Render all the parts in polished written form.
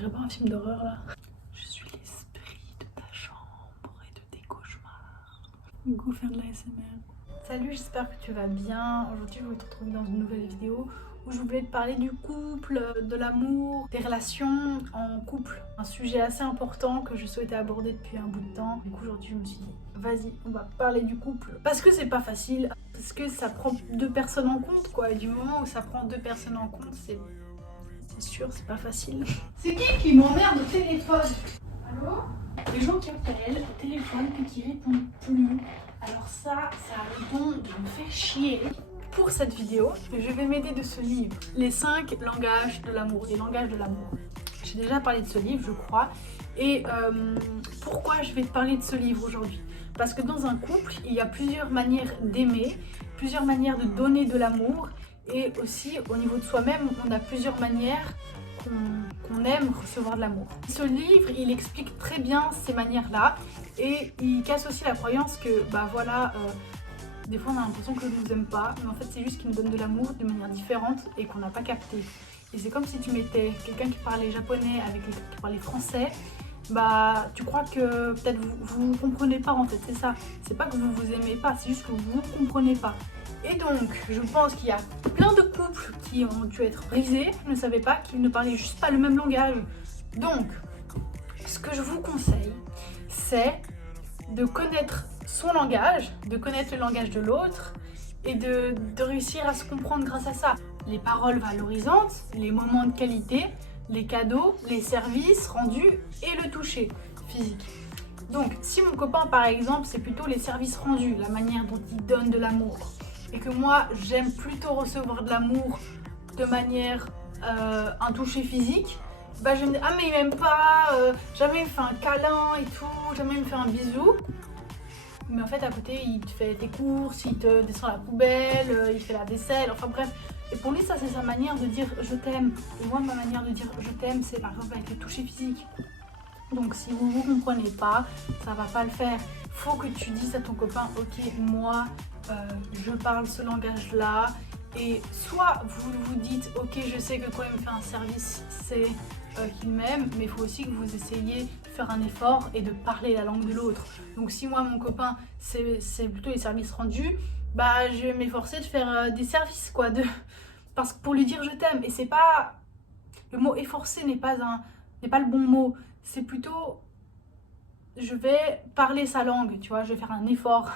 dirait pas un film d'horreur là. Je suis l'esprit de ta chambre et de tes cauchemars. Go faire de la SMR. Salut, j'espère que tu vas bien. Aujourd'hui, je vais te retrouver dans une nouvelle vidéo où je voulais te parler du couple, de l'amour, des relations en couple. Un sujet assez important que je souhaitais aborder depuis un bout de temps. Du coup, aujourd'hui, je me suis dit, vas-y, on va parler du couple. Parce que c'est pas facile, parce que ça prend deux personnes en compte, quoi. Et du moment où ça prend deux personnes en compte, c'est sûr, c'est pas facile. C'est qui m'emmerde au téléphone? Allô? Les gens qui appellent au téléphone et qui répondent plus. Alors ça a le don de me faire chier. Pour cette vidéo, je vais m'aider de ce livre, Les 5 langages de l'amour, les langages de l'amour. J'ai déjà parlé de ce livre, je crois. Et pourquoi je vais te parler de ce livre aujourd'hui? Parce que dans un couple, il y a plusieurs manières d'aimer, plusieurs manières de donner de l'amour. Et aussi, au niveau de soi-même, on a plusieurs manières qu'on aime recevoir de l'amour. Ce livre, il explique très bien ces manières-là et il casse aussi la croyance que, des fois on a l'impression que je ne nous aime pas, mais en fait c'est juste qu'il nous donne de l'amour de manière différente et qu'on n'a pas capté. Et c'est comme si tu mettais quelqu'un qui parlait japonais avec quelqu'un qui parlait français, tu crois que peut-être vous comprenez pas en fait, c'est ça. C'est pas que vous vous aimez pas, c'est juste que vous comprenez pas. Et donc, je pense qu'il y a plein de couples qui ont dû être brisés, ne savaient pas qu'ils ne parlaient juste pas le même langage. Donc, ce que je vous conseille, c'est de connaître son langage, de connaître le langage de l'autre et de réussir à se comprendre grâce à ça. Les paroles valorisantes, les moments de qualité, les cadeaux, les services rendus et le toucher physique. Donc, si mon copain, par exemple, c'est plutôt les services rendus, la manière dont il donne de l'amour, et que moi j'aime plutôt recevoir de l'amour de manière un toucher physique, je me dis ah mais il m'aime pas, jamais il me fait un câlin et tout, jamais il me fait un bisou, mais en fait à côté il te fait tes courses, il te descend la poubelle, il fait la vaisselle, enfin bref. Et pour lui ça c'est sa manière de dire je t'aime, et moi ma manière de dire je t'aime c'est par exemple avec le toucher physique. Donc si vous ne comprenez pas, ça va pas le faire. Faut que tu dises à ton copain, ok, moi je parle ce langage-là. Et soit vous vous dites, ok, je sais que quand il me fait un service, c'est qu'il m'aime, mais il faut aussi que vous essayiez de faire un effort et de parler la langue de l'autre. Donc si moi, mon copain, c'est plutôt les services rendus, je vais m'efforcer de faire des services, quoi, parce que pour lui dire je t'aime. Et c'est pas... Le mot efforcer n'est pas le bon mot. C'est plutôt, je vais parler sa langue, tu vois, je vais faire un effort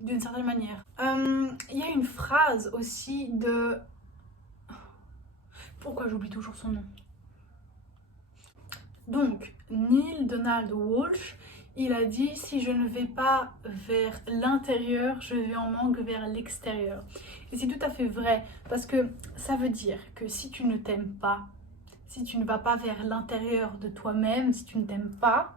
d'une certaine manière. Il y a une phrase aussi de... Pourquoi j'oublie toujours son nom? Donc, Neil Donald Walsh, il a dit « Si je ne vais pas vers l'intérieur, je vais en manque vers l'extérieur ». Et c'est tout à fait vrai, parce que ça veut dire que si tu ne t'aimes pas, si tu ne vas pas vers l'intérieur de toi-même, si tu ne t'aimes pas,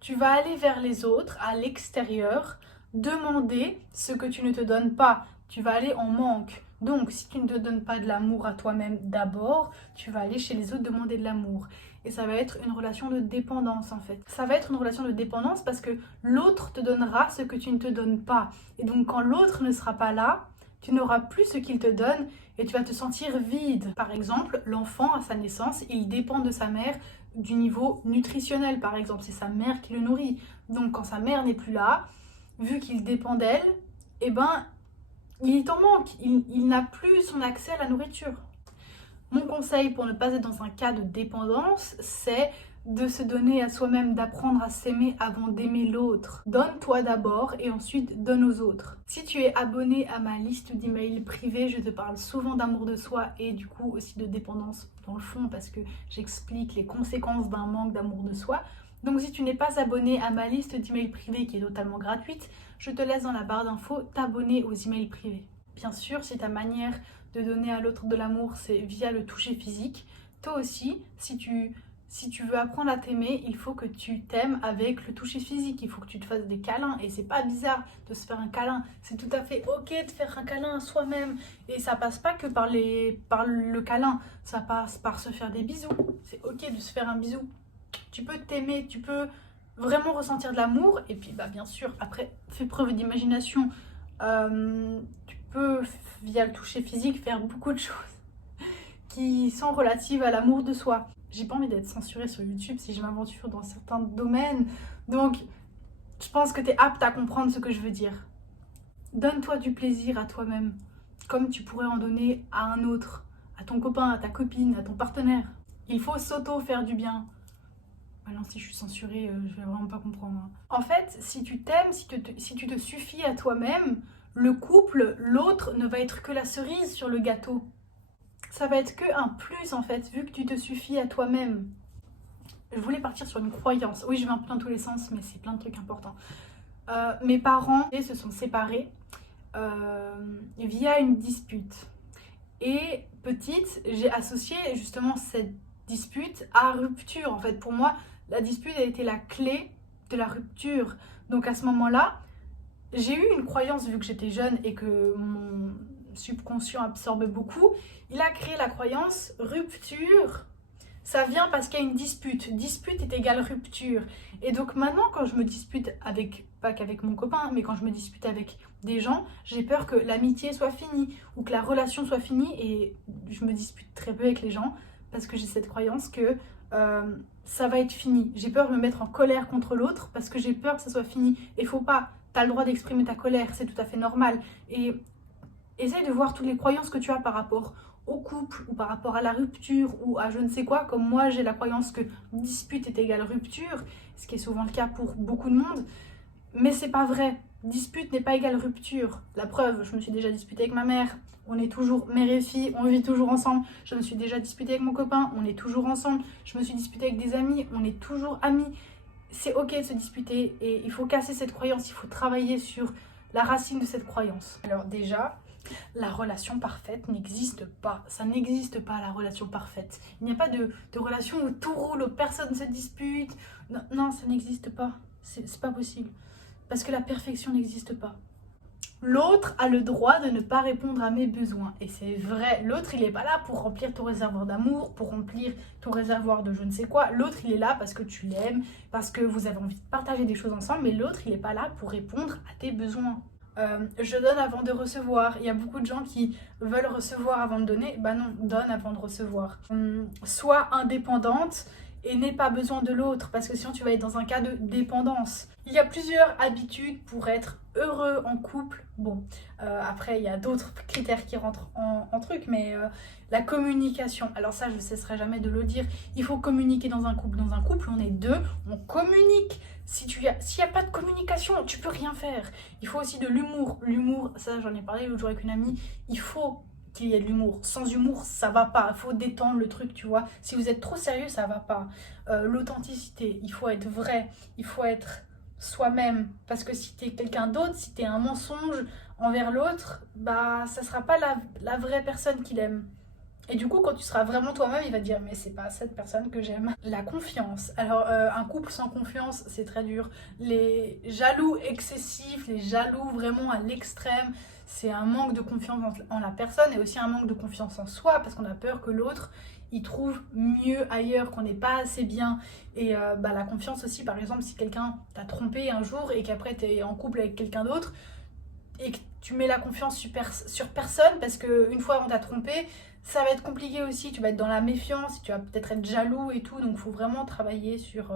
tu vas aller vers les autres, à l'extérieur, demander ce que tu ne te donnes pas. Tu vas aller en manque. Donc, si tu ne te donnes pas de l'amour à toi-même d'abord, tu vas aller chez les autres demander de l'amour. Et ça va être une relation de dépendance en fait. Ça va être une relation de dépendance parce que l'autre te donnera ce que tu ne te donnes pas. Et donc, quand l'autre ne sera pas là, tu n'auras plus ce qu'il te donne et tu vas te sentir vide. Par exemple, l'enfant à sa naissance, il dépend de sa mère du niveau nutritionnel par exemple. C'est sa mère qui le nourrit. Donc quand sa mère n'est plus là, vu qu'il dépend d'elle, il est en manque. Il n'a plus son accès à la nourriture. Mon conseil pour ne pas être dans un cas de dépendance, c'est de se donner à soi-même, d'apprendre à s'aimer avant d'aimer l'autre. Donne-toi d'abord et ensuite donne aux autres. Si tu es abonné à ma liste d'emails privés, je te parle souvent d'amour de soi et du coup aussi de dépendance dans le fond parce que j'explique les conséquences d'un manque d'amour de soi. Donc si tu n'es pas abonné à ma liste d'emails privés qui est totalement gratuite, je te laisse dans la barre d'infos t'abonner aux emails privés. Bien sûr, si ta manière de donner à l'autre de l'amour c'est via le toucher physique, toi aussi, si tu veux apprendre à t'aimer, il faut que tu t'aimes avec le toucher physique. Il faut que tu te fasses des câlins. Et c'est pas bizarre de se faire un câlin. C'est tout à fait ok de faire un câlin à soi-même. Et ça passe pas que par le câlin. Ça passe par se faire des bisous. C'est ok de se faire un bisou. Tu peux t'aimer, tu peux vraiment ressentir de l'amour. Et puis bien sûr, après, fais preuve d'imagination. Tu peux, via le toucher physique, faire beaucoup de choses qui sont relatives à l'amour de soi. j'ai pas envie d'être censurée sur YouTube si je m'aventure dans certains domaines. Donc, je pense que tu es apte à comprendre ce que je veux dire. Donne-toi du plaisir à toi-même, comme tu pourrais en donner à un autre, à ton copain, à ta copine, à ton partenaire. Il faut s'auto-faire du bien. Ah non, si je suis censurée, je vais vraiment pas comprendre. En fait, si tu t'aimes, si tu te suffis à toi-même, le couple, l'autre, ne va être que la cerise sur le gâteau. Ça va être que un plus en fait, vu que tu te suffis à toi-même. Je voulais partir sur une croyance. Oui, je vais un peu dans tous les sens, mais c'est plein de trucs importants. Mes parents se sont séparés via une dispute. Et petite, j'ai associé justement cette dispute à rupture. En fait, pour moi, la dispute a été la clé de la rupture. Donc à ce moment-là, j'ai eu une croyance, vu que j'étais jeune et que mon subconscient absorbe beaucoup. Il a créé la croyance rupture. Ça vient parce qu'il y a une dispute. Dispute est égale rupture. Et donc maintenant, quand je me dispute avec, pas qu'avec mon copain, mais quand je me dispute avec des gens, j'ai peur que l'amitié soit finie ou que la relation soit finie. Et je me dispute très peu avec les gens parce que j'ai cette croyance que ça va être fini. J'ai peur de me mettre en colère contre l'autre parce que j'ai peur que ça soit fini. Et faut pas. Tu as le droit d'exprimer ta colère, c'est tout à fait normal. Et essaye de voir toutes les croyances que tu as par rapport au couple ou par rapport à la rupture ou à je ne sais quoi. Comme moi, j'ai la croyance que dispute est égale rupture, ce qui est souvent le cas pour beaucoup de monde. Mais c'est pas vrai. Dispute n'est pas égale rupture. La preuve, je me suis déjà disputée avec ma mère. On est toujours mère et fille, on vit toujours ensemble. Je me suis déjà disputée avec mon copain, on est toujours ensemble. Je me suis disputée avec des amis, on est toujours amis. C'est ok de se disputer et il faut casser cette croyance, il faut travailler sur la racine de cette croyance. Alors déjà, la relation parfaite n'existe pas. Ça n'existe pas, la relation parfaite. Il n'y a pas de relation où tout roule, où personne ne se dispute. Non, non, ça n'existe pas. C'est pas possible. Parce que la perfection n'existe pas. L'autre a le droit de ne pas répondre à mes besoins. Et c'est vrai, l'autre il n'est pas là pour remplir ton réservoir d'amour, pour remplir ton réservoir de je ne sais quoi. L'autre il est là parce que tu l'aimes, parce que vous avez envie de partager des choses ensemble, mais l'autre il n'est pas là pour répondre à tes besoins. Je donne avant de recevoir. Il y a beaucoup de gens qui veulent recevoir avant de donner. Bah non, donne avant de recevoir. Sois indépendante et n'aie pas besoin de l'autre, parce que sinon tu vas être dans un cas de dépendance. Il y a plusieurs habitudes pour être heureux en couple. Bon, après il y a d'autres critères qui rentrent en truc, mais la communication. Alors ça, je ne cesserai jamais de le dire. Il faut communiquer dans un couple. Dans un couple, on est deux, on communique. S'il n'y a pas de communication, tu peux rien faire. Il faut aussi de l'humour. L'humour, ça j'en ai parlé l'autre jour avec une amie, il faut qu'il y ait de l'humour. Sans humour, ça va pas. Il faut détendre le truc, tu vois. Si vous êtes trop sérieux, ça va pas. L'authenticité, il faut être vrai, il faut être soi-même. Parce que si t'es quelqu'un d'autre, si t'es un mensonge envers l'autre, bah ça sera pas la vraie personne qu'il aime. Et du coup, quand tu seras vraiment toi-même, il va te dire mais c'est pas cette personne que j'aime. La confiance. Alors, un couple sans confiance, c'est très dur. Les jaloux excessifs, les jaloux vraiment à l'extrême, c'est un manque de confiance en la personne et aussi un manque de confiance en soi parce qu'on a peur que l'autre il trouve mieux ailleurs, qu'on n'est pas assez bien. Et la confiance aussi, par exemple, si quelqu'un t'a trompé un jour et qu'après tu es en couple avec quelqu'un d'autre et que tu mets la confiance sur personne parce qu'une fois on t'a trompé, ça va être compliqué aussi, tu vas être dans la méfiance, tu vas peut-être être jaloux et tout, donc il faut vraiment travailler sur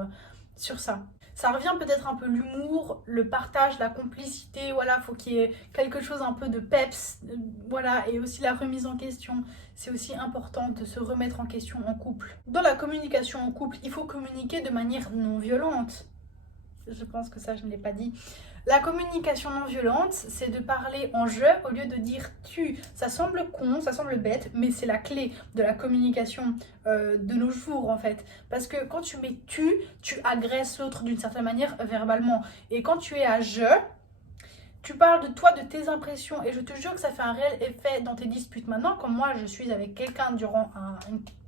ça. Ça revient peut-être un peu l'humour, le partage, la complicité, voilà, faut qu'il y ait quelque chose un peu de peps, voilà, et aussi la remise en question. C'est aussi important de se remettre en question en couple. Dans la communication en couple, il faut communiquer de manière non violente. Je pense que ça, je ne l'ai pas dit. La communication non violente, c'est de parler en je au lieu de dire tu. Ça semble con, ça semble bête, mais c'est la clé de la communication de nos jours en fait. Parce que quand tu mets tu agresses l'autre d'une certaine manière verbalement. Et quand tu es à je, tu parles de toi, de tes impressions. Et je te jure que ça fait un réel effet dans tes disputes. Maintenant, quand moi je suis avec quelqu'un durant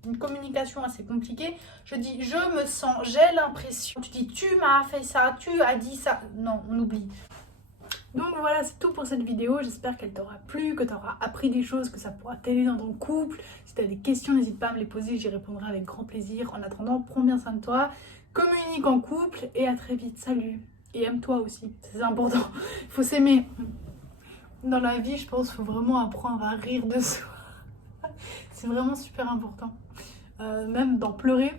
une communication assez compliquée, je dis je me sens, j'ai l'impression. Tu dis tu m'as fait ça, tu as dit ça. Non, on oublie. Donc voilà, c'est tout pour cette vidéo. J'espère qu'elle t'aura plu, que tu auras appris des choses, que ça pourra t'aider dans ton couple. Si tu as des questions, n'hésite pas à me les poser, j'y répondrai avec grand plaisir. En attendant, prends bien soin de toi, communique en couple et à très vite. Salut! Et aime-toi aussi, c'est important. Il faut s'aimer. Dans la vie, je pense qu'il faut vraiment apprendre à rire de soi. C'est vraiment super important. même d'en pleurer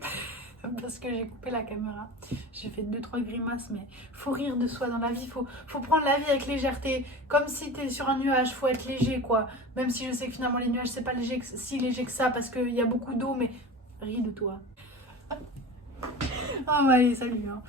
parce que j'ai coupé la caméra. J'ai fait 2-3 grimaces, mais faut rire de soi dans la vie, faut prendre la vie avec légèreté, comme si t'es sur un nuage, faut être léger quoi. Même si je sais que finalement les nuages c'est pas léger, si léger que ça parce qu'il y a beaucoup d'eau, mais ris de toi. Oh bah allez, salut hein.